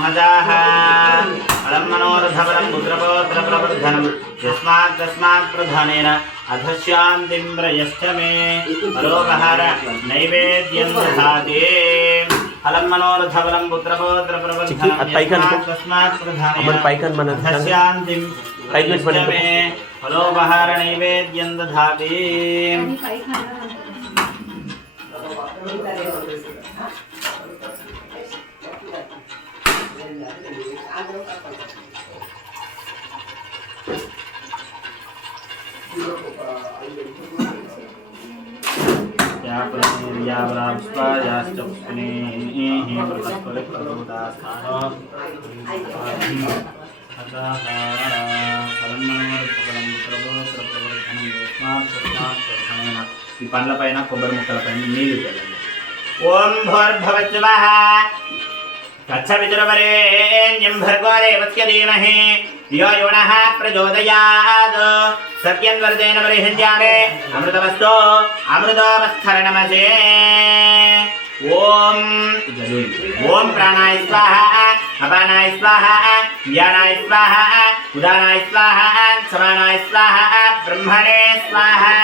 मनोहजाः फलं मनोरथफलं पुत्रपौत्र प्रवर्धनं यस्मात् तस्मात् प्रधानेन अधशान्तिं प्रयश्च मे परोपहार नैवेद्यं दधाति फलं मनोरथफलं पुत्रपौत्र प्रवर्धनं यस्मात् तस्मात् प्रधानेन अधशान्तिं प्रयश्च मे परोपहार नैवेद्यं दधाति ఈ పండ్ల పైన కొబ్బరి ముక్కల పైన నీళ్లు చల్లండి. ఓం భూర్భువస్సువః తత్సవితుర్వరేణ్యం భర్గో దేవస్య ధీమహి ధియో యో నః ప్రచోదయాత్ సత్యం వరదేన వరిహ్యతే అమృతమస్తు అమృతోపస్థరణమసే ఓం ఓం ప్రాణాయ స్వాహా అపానాయ స్వాహా వ్యానాయ స్వాహా ఉదానాయ స్వాహా సమానాయ స్వాహా బ్రహ్మణే స్వాహా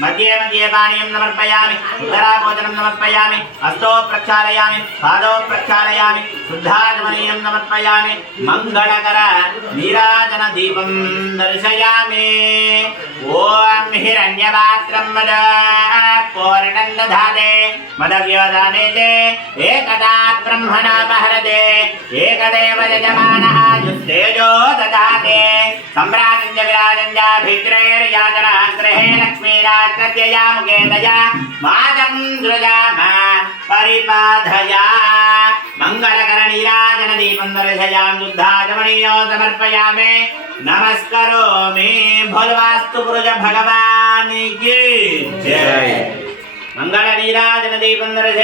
मध्ये मध्ये पानीयं समर्पयामि उत्तराभोजनं समर्पयामि हस्तो प्रक्षालयामि पादौ प्रक्षालयामि शुद्धाचमनीयं समर्पयामि मंगलकर नीराजन दीपं दर्शयामि ओम हिरण्यपात्रं मद पूर्णं दधाते मदव्योदाने ते एकदा ब्रह्मणा बहरते एकदेव यजमानः युस्तेजो दधाते सम्राजं च विराजं च भित्रेर्याजनाग्रहे लक्ष्मीराजस्य मुखेतया माजं दृजामा परिपाधया मंगलकर नीराजन दीपं दर्शयामि शुद्धाचमनीयो समर्पयामि नमस्करोमि भोलवास्तु पुरुष भगवान की जय मंगल नीराजन दीपं दर्शयामि